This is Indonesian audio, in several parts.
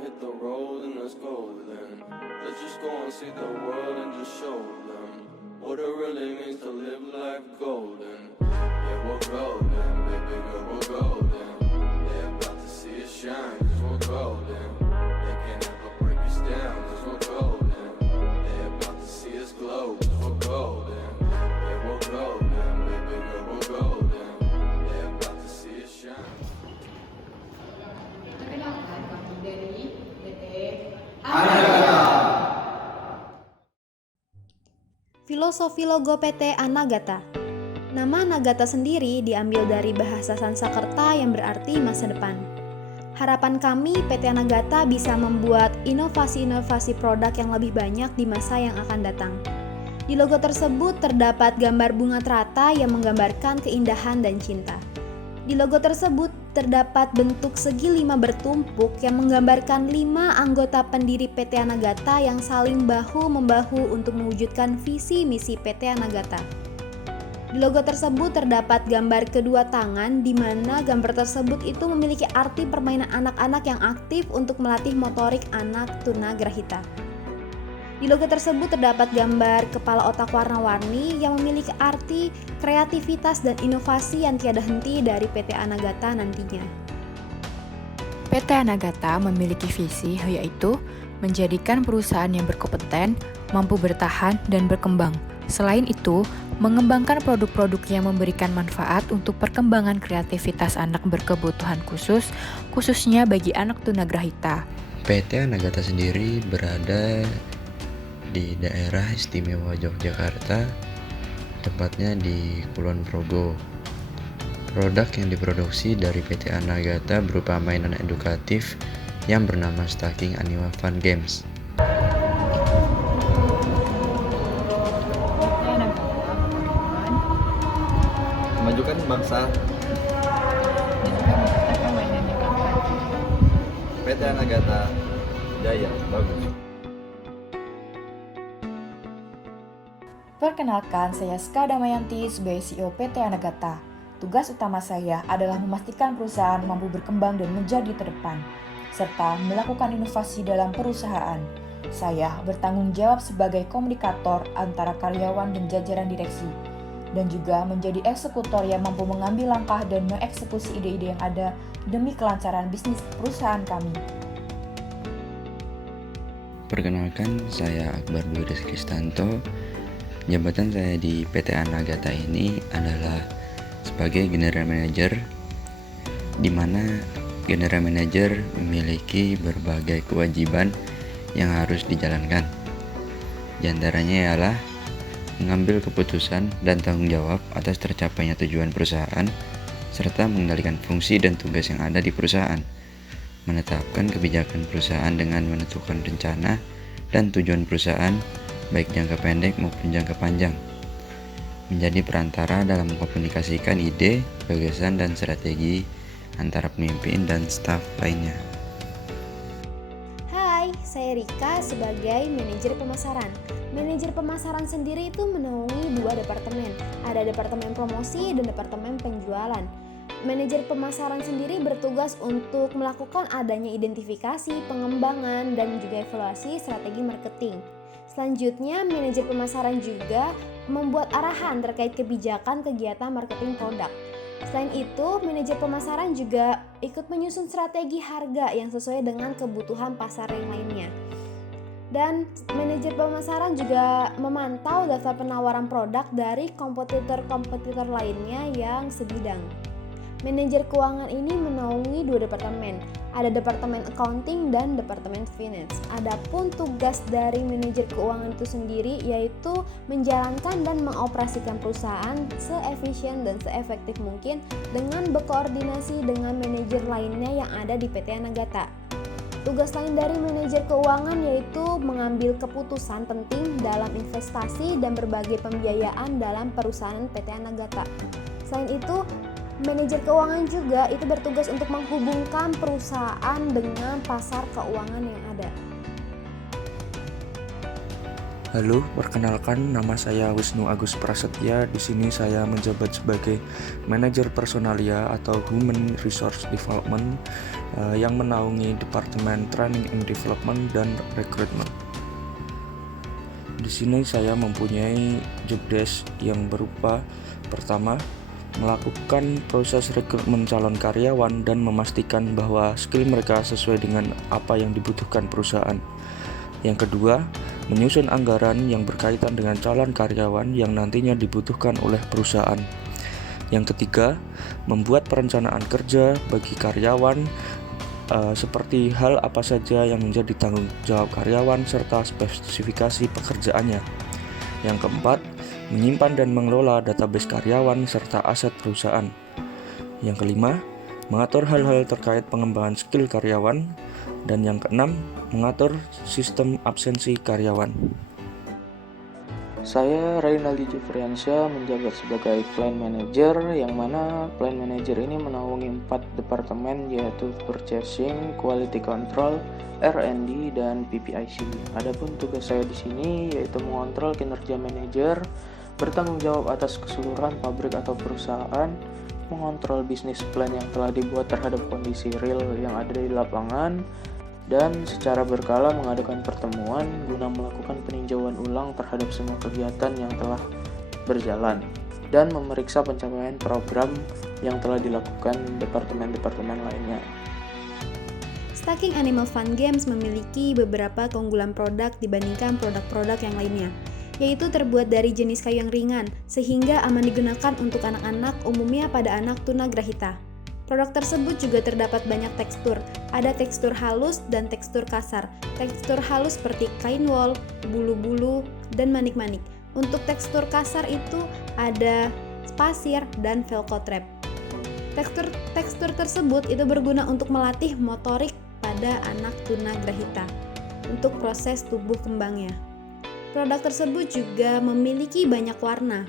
hit the road and let's go then. Let's just go and see the world and just show them what it really means to live life golden. Yeah, we're golden, baby girl, we're golden. They're about to see us shine, cause we're golden. They can't ever break us down, cause we're golden. They're about to see us glow, cause we're golden. Yeah, we're golden, baby girl, we're golden. They're about to see us shine. Perkenalkan kami dari PT Filosofi logo PT Anagata. Nama Nagata sendiri diambil dari bahasa Sanskerta yang berarti masa depan. Harapan kami PT Anagata bisa membuat inovasi-inovasi produk yang lebih banyak di masa yang akan datang. Di logo tersebut terdapat gambar bunga teratai yang menggambarkan keindahan dan cinta. Di logo tersebut terdapat bentuk segi 5 bertumpuk yang menggambarkan 5 anggota pendiri PT Anagata yang saling bahu-membahu untuk mewujudkan visi misi PT Anagata. Di logo tersebut terdapat gambar kedua tangan di mana gambar tersebut itu memiliki arti permainan anak-anak yang aktif untuk melatih motorik anak tunagrahita. Di logo tersebut terdapat gambar kepala otak warna-warni yang memiliki arti kreativitas dan inovasi yang tiada henti dari PT Anagata nantinya. PT Anagata memiliki visi yaitu menjadikan perusahaan yang berkompeten, mampu bertahan, dan berkembang. Selain itu, mengembangkan produk-produk yang memberikan manfaat untuk perkembangan kreativitas anak berkebutuhan khusus, khususnya bagi anak tunagrahita. PT Anagata sendiri berada di daerah istimewa Yogyakarta, tepatnya di Kulon Progo. Produk yang diproduksi dari PT Anagata berupa mainan edukatif yang bernama Stacking Anima Fun Games. Memajukan bangsa. PT Anagata Jaya, bagus. Perkenalkan, saya Ska Damayanti sebagai CEO PT Anagata. Tugas utama saya adalah memastikan perusahaan mampu berkembang dan menjadi terdepan, serta melakukan inovasi dalam perusahaan. Saya bertanggung jawab sebagai komunikator antara karyawan dan jajaran direksi, dan juga menjadi eksekutor yang mampu mengambil langkah dan mengeksekusi ide-ide yang ada demi kelancaran bisnis perusahaan kami. Perkenalkan, saya Akbar Dwi Rizky Stanto. Jabatan saya di PT Anagata ini adalah sebagai General Manager, di mana General Manager memiliki berbagai kewajiban yang harus dijalankan. Di antaranya ialah mengambil keputusan dan tanggung jawab atas tercapainya tujuan perusahaan, serta mengendalikan fungsi dan tugas yang ada di perusahaan, menetapkan kebijakan perusahaan dengan menentukan rencana dan tujuan perusahaan baik jangka pendek maupun jangka panjang, menjadi perantara dalam mengkomunikasikan ide, gagasan, dan strategi antara pemimpin dan staf lainnya. Hai, saya Rika sebagai manajer pemasaran. Manajer pemasaran sendiri itu menaungi 2 departemen. Ada departemen promosi dan departemen penjualan. Manajer pemasaran sendiri bertugas untuk melakukan adanya identifikasi, pengembangan, dan juga evaluasi strategi marketing. Selanjutnya, manajer pemasaran juga membuat arahan terkait kebijakan kegiatan marketing produk. Selain itu, manajer pemasaran juga ikut menyusun strategi harga yang sesuai dengan kebutuhan pasar yang lainnya. Dan manajer pemasaran juga memantau daftar penawaran produk dari kompetitor-kompetitor lainnya yang sebidang. Manajer keuangan ini menaungi 2 departemen, ada departemen accounting dan departemen finance. Adapun tugas dari manajer keuangan itu sendiri yaitu menjalankan dan mengoperasikan perusahaan seefisien dan seefektif mungkin dengan berkoordinasi dengan manajer lainnya yang ada di PT Anagata. Tugas lain dari manajer keuangan yaitu mengambil keputusan penting dalam investasi dan berbagai pembiayaan dalam perusahaan PT Anagata. Selain itu, manajer keuangan juga itu bertugas untuk menghubungkan perusahaan dengan pasar keuangan yang ada. Halo, perkenalkan nama saya Wisnu Agus Prasetya. Di sini saya menjabat sebagai manajer personalia atau Human Resource Development yang menaungi Departemen Training and Development dan Recruitment. Di sini saya mempunyai job desk yang berupa pertama, melakukan proses rekrutmen calon karyawan dan memastikan bahwa skill mereka sesuai dengan apa yang dibutuhkan perusahaan. Yang kedua, menyusun anggaran yang berkaitan dengan calon karyawan yang nantinya dibutuhkan oleh perusahaan. Yang ketiga, membuat perencanaan kerja bagi karyawan seperti hal apa saja yang menjadi tanggung jawab karyawan serta spesifikasi pekerjaannya. Yang keempat, menyimpan dan mengelola database karyawan serta aset perusahaan. Yang kelima, mengatur hal-hal terkait pengembangan skill karyawan. Dan yang keenam, mengatur sistem absensi karyawan. Saya Reynaldi Jufriansyah menjabat sebagai Plan Manager, yang mana Plan Manager ini menaungi 4 departemen, yaitu Purchasing, Quality Control, R&D, dan PPIC. Adapun tugas saya di sini yaitu mengontrol kinerja manajer, bertanggung jawab atas keseluruhan pabrik atau perusahaan, mengontrol bisnis plan yang telah dibuat terhadap kondisi real yang ada di lapangan, dan secara berkala mengadakan pertemuan guna melakukan peninjauan ulang terhadap semua kegiatan yang telah berjalan dan memeriksa pencapaian program yang telah dilakukan departemen-departemen lainnya. Stacking Animal Fun Games memiliki beberapa keunggulan produk dibandingkan produk-produk yang lainnya, yaitu terbuat dari jenis kayu yang ringan, sehingga aman digunakan untuk anak-anak, umumnya pada anak tunagrahita. Produk tersebut juga terdapat banyak tekstur, ada tekstur halus dan tekstur kasar. Tekstur halus seperti kain wol, bulu-bulu, dan manik-manik. Untuk tekstur kasar itu ada pasir dan velcro trap. Tekstur tersebut itu berguna untuk melatih motorik pada anak tunagrahita untuk proses tumbuh kembangnya. Produk tersebut juga memiliki banyak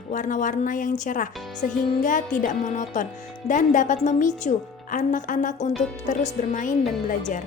warna-warna yang cerah sehingga tidak monoton dan dapat memicu anak-anak untuk terus bermain dan belajar.